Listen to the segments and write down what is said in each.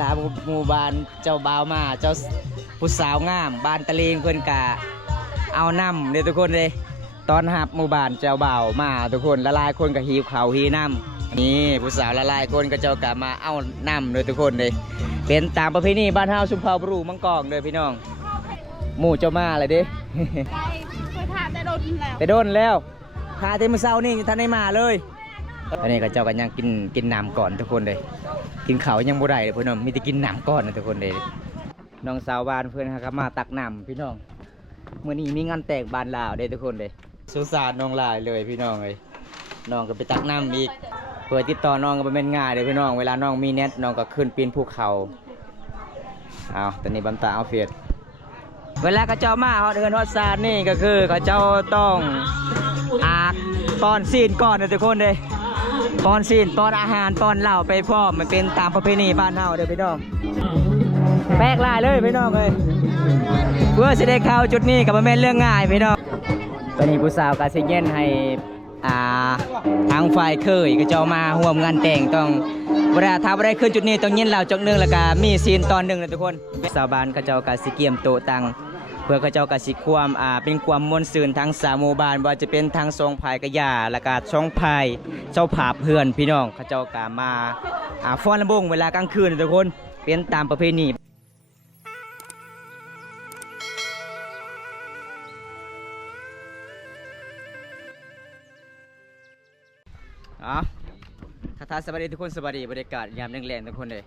ลาหมู่บ้านเจ้าบ่าวมาเจ้าผู้สาวงามบ้านตะเลงเพื่อนกะเอาน้ำเนี่ยทุกคนเลยตอนหับหมู่บ้านเจ้าบ่าวมาทุกคนละลายคนกับหิวเขาหิวน้ำนี่ผู้สาวละลายคนก็เจ้ากะมาเอาน้ำเลยทุกคนเลยเป็นตามประเพณีบ้านเฮาชุมพรบรูมังกรเลยพี่น้องหมู่เจ้ามาเลยดิ ไปทานแต่โดนแล้ว ไปโดนแล้วพาเทมอเช้านี่ท่านได้มาเลยอันนี้ก็เจ้ากันยังกินน้ำก่อนทุกคนเลยกินเขายังบ่ได้เลยพี่น้องมีแต่กินน้ำก่อนนะทุกคนเลยน้องสาวบ้านเพื่อนครับมาตักน้ำพี่น้องเมื่อนี้มีงานแต่งบ้านลาวเด้ทุกคนเลยสุสานน้องลายเลยพี่น้องเลยน้องก็ไปตักน้ำอีกเพื่อติดต่อน้องก็เป็นง่ายเลยพี่น้องเวลาน้องมีเน็ตน้องก็ขึ้นปีนภูเขาเอาตอนนี้บัมตาเอาเฟียดเวลาเขาเจ้ามาฮอดเฮือนฮอดซานนี่ก็คือเขาเจ้าต้องอาบป้อนซีนก่อนนะทุกคนเลยป้อนซีนป้อนอาหารป้อนเหล้าไปพร้อมมันเป็นตามประเพณีบ้านเฮาเด้อพี่น้องแปลกหลายเลยพี่น้องเลยเพื่อจะได้เข้าจุดนี้กับแม่นเรื่องง่ายพี่น้องตอนนี้ผู้สาวกาซิเย็นให้ทางฝ่ายเคยก็เจ้ามาร่วมงานแต่งต้องเวลาทำอะไรขึ้นจุดนี้ต้องเย็นเหล้าจกนึงแล้วก็มีซีนตอนหนึ่งนะทุกคนสาวบ้านก็เจ้ากาซิเกียมโตตังเพื่อเขาเจ้ากสิความเป็นความมวลซื่นทั้ง3หมู่บ้านว่าจะเป็นทั้งทรงภายกะยาและก็ทรงภายเจ้าผาเพื่อนพี่น้องเขาเจ้ากามาฟ้อนลำวงเวลากลางคืนทุกคนเป็นตามประเพณีท้าสวัสดีทุกคนสวัสดีบรรยากาศยามแรงๆทุกคนเลย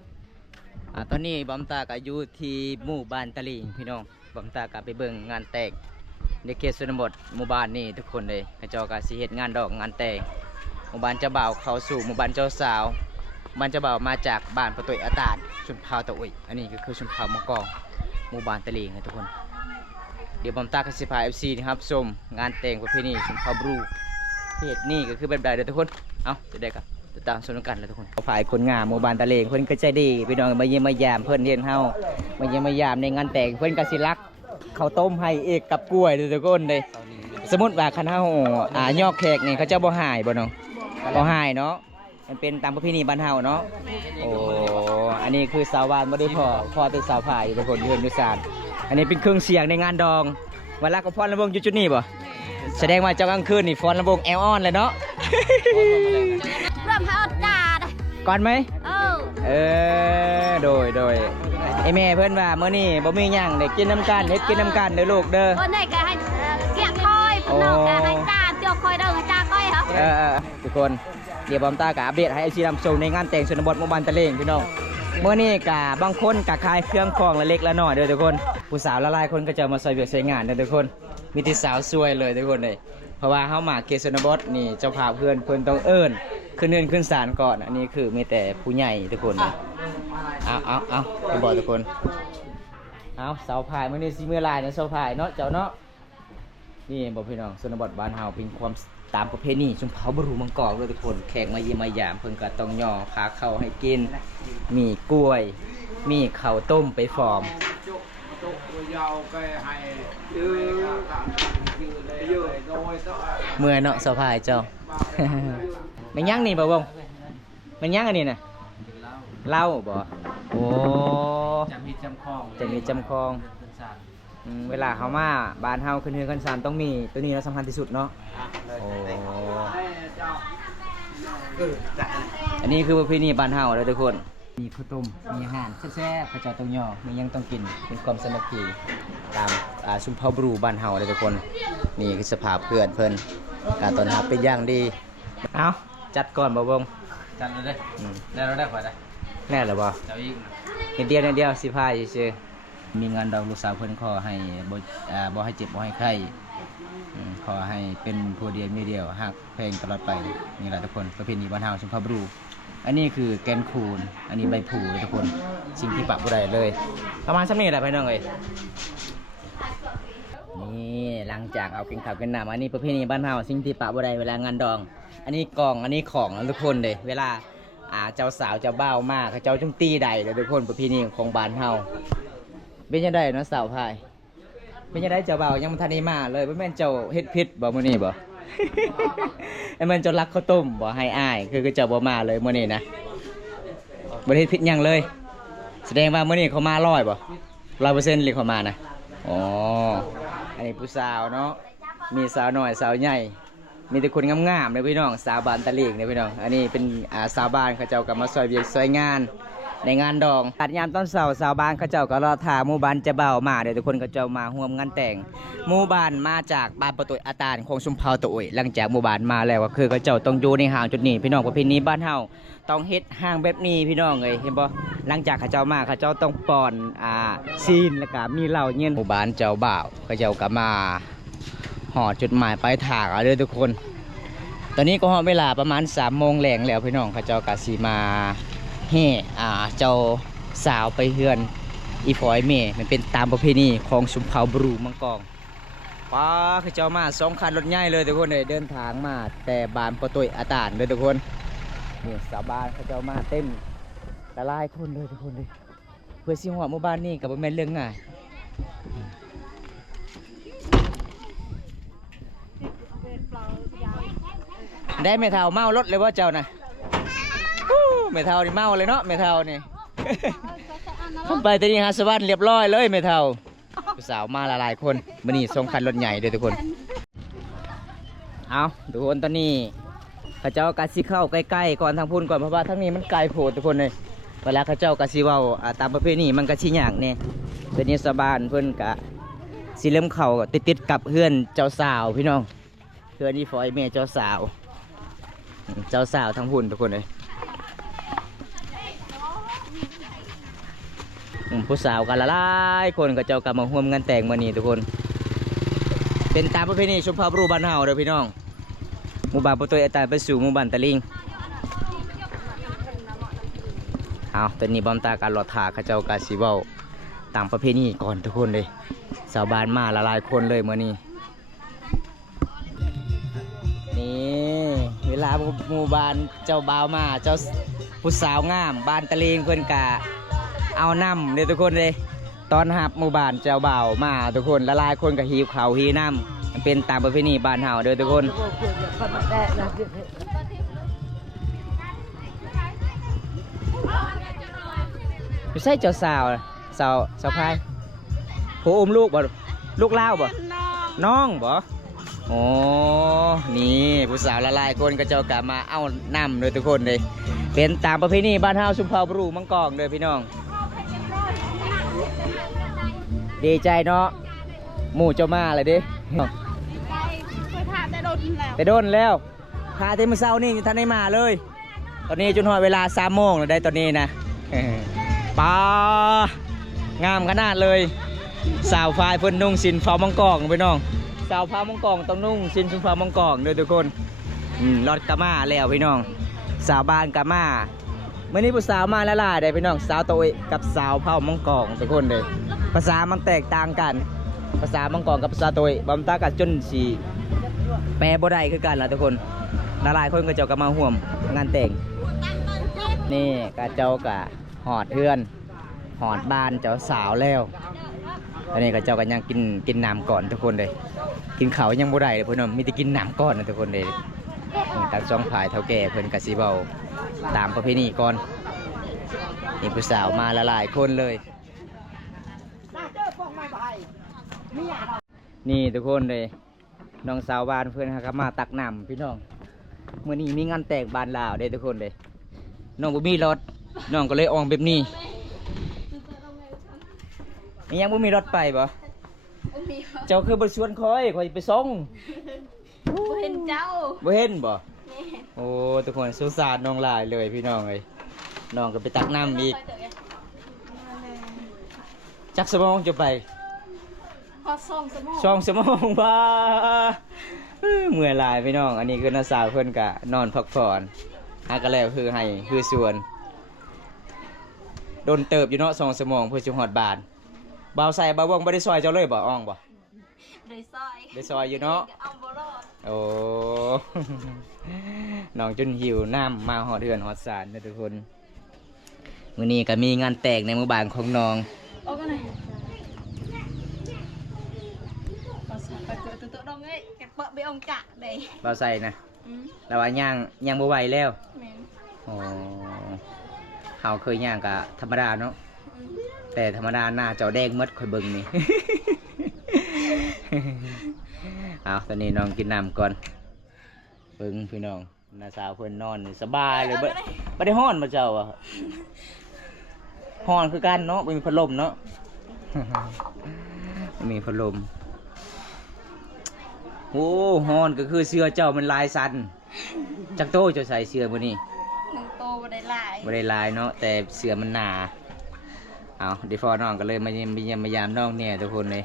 ตอนนี้บอมตาก็อยู่ที่หมู่บ้านตะลิงพี่น้องบอมตากลับไปเบิ่งงานแต่งในเขตชนบทหมู่บ้านนี่ทุกคนเลยกระจอกสิเฮ็ดงานดอกงานแต่งหมู่บ้านเจ้าบ่าวเข้าสู่หมู่บ้านเจ้าสาวบ้านเจ้าบ่าวมาจากบ้านประตุยอาตาดชุมพาวตะอุยอันนี้ก็คือชุมพาวมังกรหมู่บ้านตะลิงนะทุกคนเดี๋ยวบอมตาก็สิพา FC นะครับชมงานแต่งประเพณีชุมพาวบรูเฮ็ดนี่ก็คือแบบใดเด้อทุกคนเอาจะได้ครับติดตามชมกันเลยทุกคนฝ่ายคนงามหมู่บ้านตะเลงเพิ่นก็ใจดีพี่น้องมาเยี่ยมมายามเพิ่นเห็นเฮามาเยี่ยมมายามในงานแต่งเพิ่นก็สิรักข้าวต้มให้เอกกับกล้วยทุกคนเลยสมมุติว่าคันเฮายอกแขกนี่เขาเจ้าบ่หายบ่น้องบ่หายเนาะมันเป็นตามประเพณีบ้านเฮาเนาะโอ้อันนี้คือสาวบ้านบ่ได้พอเป็นสาวผายทุกคนเฮือนอยู่ศาลอันนี้เป็นเครื่องเสียงในงานดองเวลาก็ฟ้อนลำวงอยู่จุดนี้บ่แสดงว่าเจ้ากลางคืนนี่ฟ้อนลำวงแอลออนเลยเนาะเริ่มให้อดจ่าเลยก่อนไหมเออโดยไอแม่เพื่อนว่าเมื่อนี้บ่มีหยังเด็กกินน้ำกันเฮ็ดกินน้ำกันเด้อลูกเด้อวันไหนก็ให้เกี่ยงคอยพนอกก็ให้จ่าเตียวคอยเดินจ่าก้อยครับทุกคนเดี๋ยวบอมตากะอัปเดตให้ไอซีนำชมในงานแต่งชนบทหมู่บ้านตะเลงพี่น้องเมื่อนี้กะบางคนกะขายเครื่องคองละเล็กละน้อยเด้อทุกคนผู้สาวละลายคนก็จะมาใส่เวียกใส่งานเด้อทุกคนมีที่สาวสวยเลยทุกคนเลยเพราะว่าเฮามาเขตชนบทนี่เจ้าภาพเพื่อนต้องเอิ้นขึ้นศาลก่อนอันนี้คือมีแต่ผู้ใหญ่ทุกคนเอาไปบอกทุกคนเอาเสาพายเมื่อนี้สิเมื่อไรเนี่ยเสาพายเนาะเจ้าเนาะนี่บอกพี่น้องชนบทบ้านเฮาเป็นความตามประเพณีชุมพรบรูมังกรด้วยทุกคนแขกมาเยี่ยมมายามเพิ่นก็ต้องย่อพาเข้าให้กินมีกล้วยมีข้าวต้มไปฟอมเมื่อเนาะเสาพายเจ้ามันยังนี่บ่บงมันยังอันนี้น่ะเล่าบ่โอ้จำมีจำคลองเวลาเขามาบ้านเฮาขึ้นเฮือนขึ้นศาลต้องมีตัวนี้เราสำคัญที่สุดเนาะโอ้อันนี้คือประเพณีบ้านเฮาเลยทุกคนมีข้าวต้มมีอาหารแซ่บๆพระเจ้าต้องย่อมียังต้องกินเป็นความสมัครตามชุมพรบรูบ้านเฮาเลยทุกคนนี่คือสภาพเพื่อนเพิ่นการต้อนรับเป็นอย่างดีเอาจัดก่อนบ่บงจัดเลยได้เราได้ขวดได้แน่หรือบ่เจ้าอีกนิดเดียวสิพายซื่อมีงานดอกลูกสาวเพิ่นขอให้บ่ให้เจ็บบ่ให้ไข้ขอให้เป็นผู้เดียวมีเดียวฮักเพลงตลอดไปนี่แหละทุกคนประเพณีบ้านเฮาชุมพรบรูอันนี้คือแกนคูนอันนี้ใบผูทุกคนสิ่งที่ปะบ่ได้เลยประมาณสักนี้แหละพี่น้องเอ้ยนี่หลังจากเอากินข้าวกินน้ำอันนี้ประเพณีบ้านเฮาสิ่งที่ปะบ่ได้เวลางานดองอันนี้กล่องอันนี้ของทุกคนเลยเวลาเจ้าสาวเจ้าบ่าวมากเจ้าจุ่มตีใดเลยทุกคนประเพณีของบ้านเฮาเป็นยังไงเนาะสาวพายเป็นยังไงเจ้าบ่าวยังทันได้มาเลยบ่แม่นเจ้าเฮ็ดผิดบ่มื้อนี้บ่ไอ้มันเจ้ารักข้าวต้มบ่ให้อ้ายคือเจ้าบ่มาเลยมื้อนี้นะบ่ได้เฮ็ดผิดหยังเลย แสดงว่ามื้อนี้เขามา100บ่100%เลยเขามานะอ๋ออันนี้ผู้สาวเนาะมีสาวน้อยสาวใหญ่มีแต่คนงามๆเลยพี่น้องสาวบ้านตะลีกเนี่ยพี่น้องอันนี้เป็นสาวบ้านเขาเจ้าก็มาซอยเวียกซอยงานในงานดองตัดยามตอนเช้าสาวบ้านเขาเจ้าก็รอท่าหมู่บ้านจะเบามาเดี๋ยวทุกคนเขาเจ้ามาร่วมงานแต่งหมู่บ้านมาจากบ้านประตูอาตานของชุมพรตัวหลังจากหมู่บ้านมาแล้วก็คือเขาเจ้าต้องอยู่ในห้างจุดนี้พี่น้องประเพณีบ้านเฮาต้องเฮ็ดห้างแบบนี้พี่น้องเอ้ยเห็นบ่หลังจากเขาเจ้ามาเขาเจ้าต้องป้อนซีนแล้วก็มีเหล้าเย็นหมู่บ้านเจ้าบ่าวเขาเจ้าก็มาหอดจุดหมายปลายทางเอาเด้อทุกคนตอนนี้ก็เวลาประมาณ3 โมงแรงแล้วพี่น้องเขาเจ้ากะสีมาเฮ่เจ้าสาวไปเฮือนอีฝอยเมย์มันเป็นตามประเพณีของชุมเผาบรูมังกรป้าเขาเจ้ามา2 คันรถใหญ่เลยทุกคนเลยเดินทางมาแต่บานประตูอาตานเลยทุกคนนี่สาวบ้านเขาเจ้ามาเต็มละลายคนเลยทุกคนเลยเพื่อสิหัวหมู่บ้านนี่กับบ่แม่นเรื่องง่ายได้เมทัลเมารถเลยว่าเจ้านะเมทัลนี่เมาเลยเนาะเมทัลนี่ ผมไปตอนนี้ฮะสวัสดิ์เรียบร้อยเลยเมทัลสาวมาหลายคนมันนี่2 คันรถใหญ่เลยทุกคนเอาทุกคนตอนนี้เขาเจ้ากะสิเข้าใกล้ๆก่อนทางพุ่นก่อนเพราะว่าทางนี้มันไกลโผล่ทุกคนเลยเวลาเขาเจ้ากะสิเว้าตามประเพณีมันกะสิยากเนี่ยตอนนี้สบานเพิ่นกะสิเริ่มเข้าติดกับเพื่อนเจ้าสาวพี่น้องเพื่อนนี่ฟอยเมย์เจ้าสาวทั้งหุ่นทุกคนเลยผู้สาวกันละลายคนก็เจ้ากลับมาร่วมงานแต่งมื้อนี้ทุกคนเป็นตามประเพณีชุมพรบรูบ้านเฮาเด้อพี่น้องหมู่บ้านประตูอาตานไปสู่หมู่บ้านตะลิงเอาตอนนี้บอมตาการรอทาเขาเจ้ากาสิเว้าตามประเพณีก่อนทุกคนเลยชาวบ้านมาละลายคนเลยมื้อนี้เวลาหมู่บ้านเจ้าบ่าวมาเจ้าผู้สาวงามบ้านตะเลงเพื่อนกะเอาน้ำเลยทุกคนเลยตอนหับหมู่บ้านเจ้าบ่าวมาทุกคนละลายคนกับหิวเขาหิวน้ำมันเป็นตามประเพณีบ้านเฮาเด้อทุกคนไม่ใช่เจ้าสาวพายผู้อุ้มลูกบ่ลูกเล่าบ่น้องบ่โอ้นี่ผู้สาวละลายคนก็เจ้ากลับมาเอาน้ำเลยทุกคนเลยเป็นตามประเพณีบ้านเฮาชุมพรบรูมังกรเลยพี่น้องดีใจเนาะหมู่เจ้ามาเลยดิไปโดนแล้วพาเทมเซานี่ท่านได้มาเลยตอนนี้จนหอดเวลา3 โมงเลยได้ตอนนี้นะป้างามขนาดเลยสาวฝ่ายเพิ่นนุ่งสินฟ้ามังกรพี่น้องสาวพามังกรต้องนุ่งสินชุมพรมังกรเลยทุกคนรถกะมาแล้วพี่น้องสาวบ้านกะมาเมื่อนี้ผู้สาวมาละลายได้พี่น้องสาวโตยกับสาวเผามังกรทุกคนเลยภาษามันแตกต่างกันภาษามังกรกับภาษาโตยบำตากับจนสีแปลบ่ได้คือกันล่ะทุกคนละลายคนก็เจ้าก็มาห่วมงานแต่งนี่กะเจ้ากะหอดเพื่อนหอดบ้านเจ้าสาวแล้วอันนี้ก็เจ้ากันยังกินน้ำก่อนทุกคนเลยกินข้าวยังบ่ได้เลยเพื่อนมีแต่กินน้ำก่อนนะทุกคนเลยตักช่องผายเท่าแก่เพื่อนกะสีเบาตามประเพณีก่อนนี่ผู้สาวมาละลายคนเลยนี่ทุกคนเลยน้องสาวบ้านเพื่อนครับมาตักน้ำพี่น้องเมื่อนี้มีงานแต่งบ้านลาวเด้ทุกคนเลยน้องบุมีรถน้องก็เลยอองแบบนี้ยังบ่มีรถไปบ่เจ้าคือบริสุทธิ์คอยไปส่งบ่เห็นเจ้าบ่เห็นบ่โอ้ทุกคนสงสารน้องหลายเลยพี่น้องเลยน้องก็ไปตักน้ำอีกจักสมองจะไปพอ2 สมองบ้าเมื่อยลายพี่น้องอันนี้คือน้าสาวเพิ่นกะนอนพักผ่อนหาก็แล้วคือให้คือส่วนโดนเติบอยู่เนาะ2 ชั่วโมงเพื่อสิฮอดบ้านบ่าวใส่บ่าววงบ่ได้ซอยเจ้าเลยบ่อ่องบ่ได้ซอยอยู่เนาะโอ้ น้องจนหิวน้ำมาหอดเดือนหอดสารนะทุกคนมื้อนี้ก็มีงานแต่งในหมู่บ้านของน้องบ่าวใส่นะแล้วว่าย่างบ่ไหวแล้วอ๋อเฮาเคยย่างก็ธรรมดาเนาะ แต่ธรรมดาหน้าเจ้าแดงมดคอยเบิ่งนี่ เอาตอนนี้น้องกินน้ำก่อนเบิ่งพี่น้องน้าสาวเพิ่นนอนนี่สบายเลยบ่ได้ฮ้อนมาเจ้าอ่ะฮ้อนคือกันเนาะบ่มีพัดลมเนาะ มีพัดลมโอ้ฮ้อนก็คือเสื้อเจ้ามันลายสันจักโตเจ้าใส่เสื้อมื้อนี้ 1โตบ่ได้หลาย บ่ได้ลายเนาะแต่เสื้อมันหนาเอาเดี๋ยวพอน้องก็เลยมาเยี่ยมน้องเนี่ยทุกคนเลย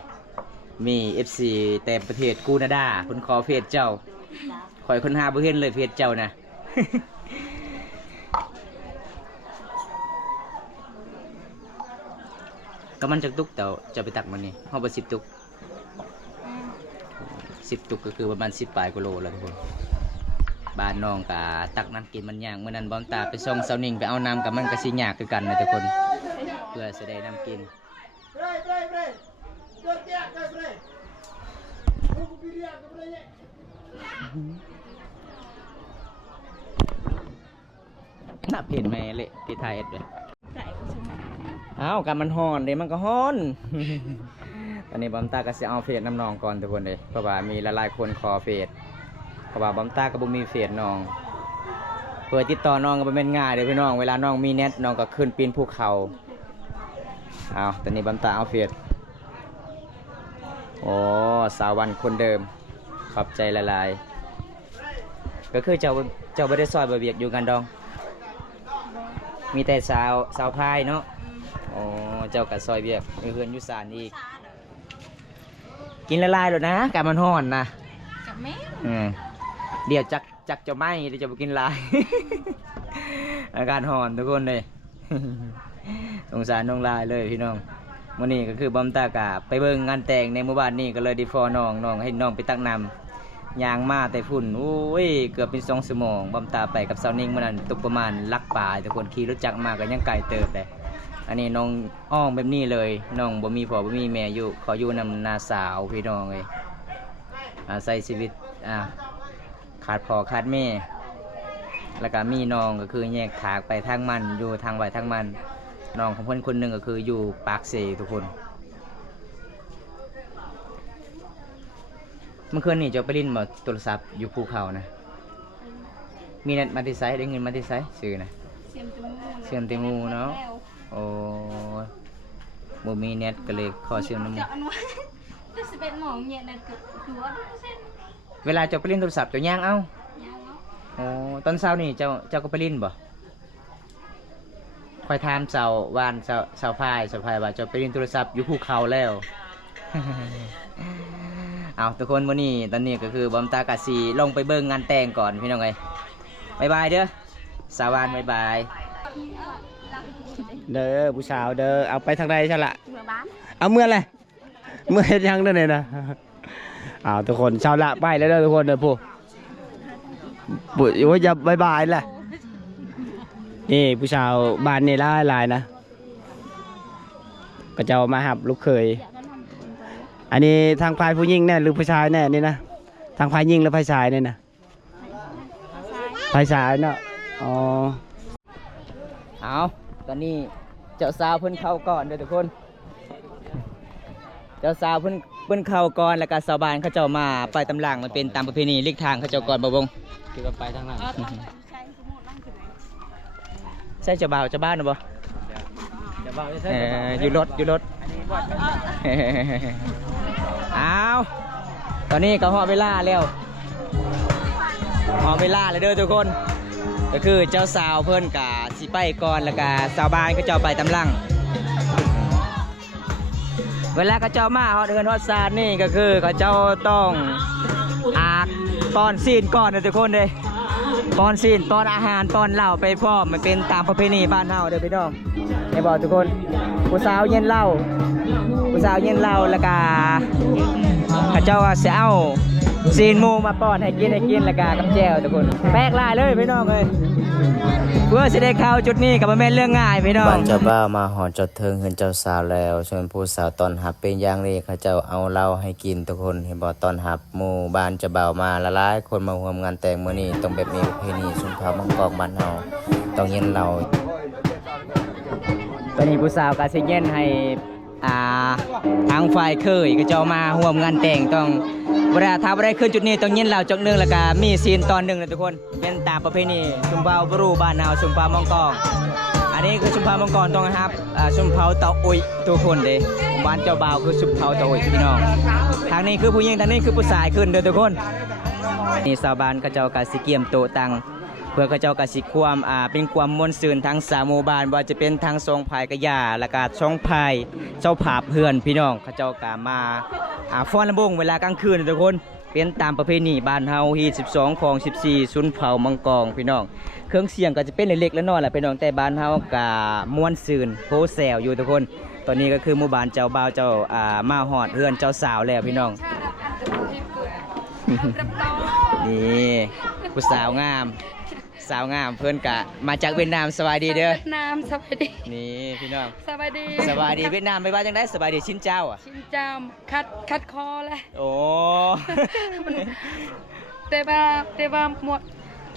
มี FC แต่ประเทศกูนาดาเพิ่นขอเพจเจ้าข่อยคนหาบ่เห็นเลยเพจเจ้านะ ก็มันจักตุกเต่าจะไปตักมันนี่เฮาบ่10ตุก10ตุกก็คือประมาณ10ปลายกิโลแล้วทุกคนบ้านน้องก็ตักน้ำกินมันยากมื้อนั้นบอมตาไปส่งเซานิ่งไปเอาน้ำกับมันก็สิยากคือกันนะทุกคนเพื่อสิได้น้ำกินน่าเผ็ดไหมเละที่ไทยเอ็ดเลยอ้าวกันมันฮ้อนเดี๋ยวมันก็ฮ้อน ตอนนี้บอมตาก็สิเอาเฟซน้ำนองก่อนทุกคนเลยเพราะว่ามีหลายๆคนขอเฟซเพราะว่าบอมตาก็บ่มีเฟซน้องเพื่อติดต่อน้องก็เป็นง่ายเลยพี่น้องเวลาน้องมีเน็ตน้องก็ขึ้นปีนภูเขาเอาตอนนี้บอมตาเอาเฟซโอ้สาววันคนเดิมขอบใจหลายๆก็คือเจ้าไม่ได้ซอยบะเบียกอยู่กันดองมีแต่สาวพายเนาะอ๋อเจ้ากับซอยเบียกมีเพื่อนอยู่ศาลอีกกินละลายเลยนะกามันห่อนนะ กับแม่ เดี๋ยวจักจะไหมเดี๋ยวจะไปกินลาย อาการห่อนทุกคนเลย สงสารน้องลายเลยพี่น้องวันนี้ก็คือบอมตากาไปเบิ่งงานแต่งในหมู่บ้านนี่ก็เลยดีฟอน้องให้น้องไปตักนำยางมาแต่ฝุ่นโอ้ยเกือบเป็น2 ชั่วโมงบอมตาไปกับเซานิ่งเมื่อนั้นตกประมาณลักป่าทุกคนขี่รถจักรมาก็ยังไกลเติบเลยอันนี้น้องอ้องแบบนี้เลยน้องบ่มีพ่อบ่มีแม่อยู่ขออยู่นำนาสาวพี่น้องเลยใส่ชีวิตขาดพ่อขาดแม่แล้วก็มีน้องก็คือแยกถากไปทางมันอยู่ทางไว้ทางมันน้องของเพื่อนคนหนึ่งก็คืออยู่ปากเสทุกคนเมื่อคืนนี่จะไปลิ้นมาโทรศัพท์อยู่ภูเขานะมีเน็ตมาที่ไซได้เงินมาที่ไซซื้อนะเชื่อมติมูเนาะโอ้บ่มีเน็ตก็เลยขอเชื่อมน้ำมู 11 โมงเนี่ยนั่นคือว่าเส้น เวลาจะไปลิ้นโทรศัพท์จะย่างเอ้าโอ้ตอนเช้านี่เจ้าก็ไปลิ้นบ่คอยถามเสาร์วานเสาร์พายว่าเจ้าไปลิ้นโทรศัพท์อยู่ภูเขาแล้ว เอาทุกคนวันนี้ตอนนี้ก็คือบอมตากาซีลงไปเบิ่งงานแต่งก่อนพี่น้องเอ้ยบายบายเด้อสาวานบายบายเด้อผู้สาวเด้อเอาไปทางใดใช่ละ เมื่อบ้าน เอาเมื่อไรเมื่อเฮ็ดยังเด้อเนี่ยนะเอาทุกคนชาวละไปแล้วเด้อทุกคนเด้อผู้บุอยู่ว่าจะบายบายแหละนี่ผู้สาวบ้านนี่หลายนะก็จะมาหับลูกเคยอันนี้ทางฝ่ายผู้หญิงแน่หรือผู้ชายแน่นี่นะทางฝ่ายหญิงหรือฝ่ายชายเนี่ยนะฝ่ายชายเนาะอ๋อเอาตอนนี้เจ้าสาวเพิ่นเข้าก่อนเด้อทุกคนเจ้าสาวเพิ่นเข้าก่อนแล้วก็ชาวบ้านเขาเจ้ามาไปตำหลังมันเป็นตามประเพณีเลีกทางเขาเจ้าก่อนบ่วงคือว่าไปทางนั้นใช่เจ้าบ่าวเจ้าบ้านหรือบ่อยู่รถเอาตอนนี้ก็ฮอดเวลาแล้วเด้อทุกคนก็คือเจ้าสาวเพิ่นกะสิไปก่อนแล้วก็ชาวบ้านก็เจ้าไปตำลังเวลาก็เจ้ามาฮอดเฮือนฮอดซานนี่ก็คือก็เจ้าต้องอาบป้อนซีนก่อนนะทุกคนเด้ป้อนซีนป้อนอาหารป้อนเหล้าไปพร้อมมันเป็นตามประเพณีบ้านเฮาเด้อพี่น้องให้บอกทุกคนผู้สาวเย็นเหล้าแล้วก็เขาเจ้าว่าสิเอาซีนหมูมาป้อนให้กินแล้วก็กับแจ่วทุกคนแปลกหลายเลยพี่น้องเอ้ยเพื่อสิได้เข้าจุดนี้ก็บ่แม่นเรื่องง่ายพี่น้องบ้านเจ้าบ่าวมาหอจดเทิงเฮือนเจ้าสาวแล้วส่วนผู้สาวตอนหับเป็นอย่างนี้เขาเจ้าเอาเหล้าให้กินทุกคนเห็นบ่ตอนหับหมู่บ้านเจ้าบ่าวมาหลายคนมาร่วมงานแต่งมื้อนี้ต้องแบบมีประเพณีชนเผ่ามังกรบ้านเฮาต้องเย็นเหล้า ตอนนี้ผู้สาวก็สิเย็นให้ทางฝ่ายเคยก็จะมาร่วมงานแต่งต้องเวลาถ้าบ่ได้ขึ้นจุดนี้ต้องเย็นเหล่าจกนึงแล้วก็มีซีนตอนหนึ่งนะทุกคนเป็นตามประเพณีชุมเผาบรูบ้านเฮาชุมเผามังกรอันนี้คือชุมเผามังกรต้องครับชุมเผาเตาอุยทุกคนเด้บ้านเจ้าบ่าวคือชุมเผาเตาอุยพี่น้องทางนี้คือผู้หญิงทางนี้คือผู้ชายขึ้นเด้อทุกคนนี่ชาวบ้านก็เจ้าก็สิเกียมโตะตังเพื่อเขาเจ้ากสิความเป็นความมวลซืนทั้ง3หมู่บ้านว่าจะเป็นทางทรงภายกะยาและก็ช่องภายเจ้าผาเพื่อนพี่น้องเขาเจ้ากมาฟ้อนลำวงเวลากลางคืนทุกคนเป็นตามประเพณีบ้านเฮาฮี12ของ14สุนเผามังกรพี่น้องเครื่องเสียงก็จะเป็นเล็กๆและน้อยแหละพี่น้องแต่บ้านเฮากะมวลซืนโพแซวอยู่ทุกคนตอนนี้ก็คือหมู่บ้านเจ้าบ่าวเจ้ามาฮอดเฮือนเจ้าสาวแล้วพี่น้อง นี่ผู้สาวงามสาวงามเพื่อนกะมาจากเวียดนามสบายดีเด้อ เวียดนามสวัสดี นี่พี่น้อง สวัสดี สบายดีเวียดนามไปว่าจังได้สบายดีชินเจ้าอ่ะ ชินจามคัดคอเลย โอ้ แต่ว่าหมด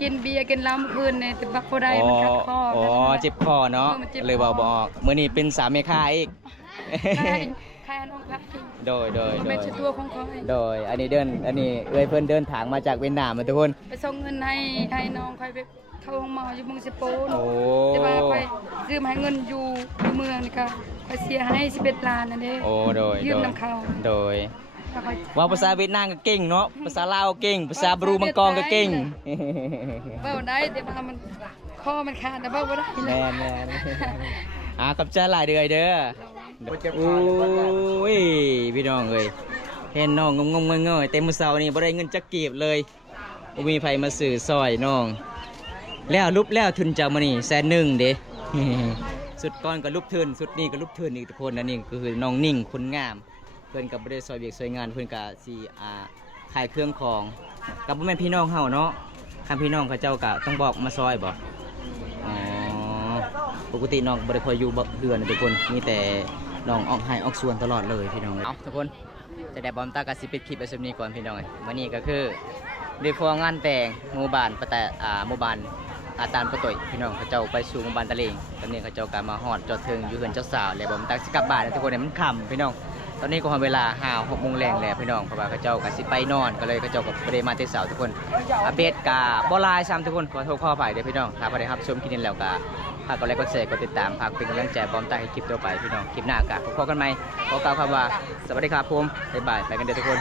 กินเบียร์กินเหล้าเมื่อคืนเนี่ยแต่บักบ่ได้มันคัดคอ อ๋อเจ็บคอเนาะ มันเจ็บคอ เลยบอกมื้อนี้เป็นสาวเมค่าอีก ใครน้องพักกิน โดย มันเป็นชุดตัวของเขา โดยอันนี้เอ้ยเพิ่นเดินทางมาจากเวียดนามมาทุกคน ไปส่งเงินให้น้องคอยไปเข้าห้องหมออยู่เมืองสิโปน โอ้ แต่ว่าไปยืมให้เงินอยู่เมืองนี่ก็ไปเสียให้11ล้านนั่นเด้ โอ้โดย ยืมนำเขา โดย แล้วก็ ว่าภาษาเวียดนามก็เก่งเนาะภาษาลาวก็เก่งภาษาบรูมังกรก็เก่ง เบ้าได้แต่ว่ามันคอมันขาดแต่เบ้าบ่ได้ แม่นกับใจหลายเดือยเด้อโอ้ยพี่น้องเอ้ยเห็นน้องงงๆเงยๆเต็มมือเสานี่บ่ได้เงินจักกีบเลยบ่มีไผมาซื้อซอยน้องแล้วรูปแล้วทุนเจ้ามื้อนี้100,000เด้ สุดก่อนก็รูปทุนสุดนี้ก็รูปทุนอีกทุกคนนะนี่ก็คือน้องนิ่งคนงามเพิ่นก็บ่ได้ซอยเวียกซอยงานเพิ่นก็สิขายเครื่องของก็บ่แม่นพี่น้องเฮาเนาะคันพี่น้องเขาเจ้าก็ต้องบอกมาซอยบ่อ๋อ ปกติน้องบริคอยอยู่เดือนทุกคนมีแต่น้องออกให้ออกส่วนตลอดเลยพี่น้องเอาทุกคนจะได้บอมตากระสิปิดคลิปไว้สักนี้ก่อนพี่น้องวันนี้ก็คือเรียกพวงงานแต่งหมู่บ้านประแต่หมู่บ้านตาลประตุยพี่น้องเขาเจ้าไปสู่หมู่บ้านตะเลงตอนนี้เขาเจ้าการมาฮอดจอดเทิงอยู่เฮือนเจ้าสาวแล้วบอมตาสิกลับบ้านทุกคนเนี่ยมันค่ำพี่น้องตอนนี้ก็เวลา5-6 โมงแรงแล้วพี่น้องเพราะว่าเขาเจ้าก็สิไปนอนก็เลยเขาเจ้ากับประเดมาเตสาวทุกคนอาเบสกาบอลายซ้ำทุกคนขอโทษข้อไปเด้อพี่น้องถ้าประเดครับชมคลิปนี้แล้วก็ฝากกดไลค์กดแชร์กดติดตามฝากเป็นกำลังใจบอมตาให้คลิปต่อไปพี่น้องคลิปหน้าก็พบกันใหม่ขอกล่าวคำว่าสวัสดีครับผมบ๊ายบายไปกันเด้อทุกคน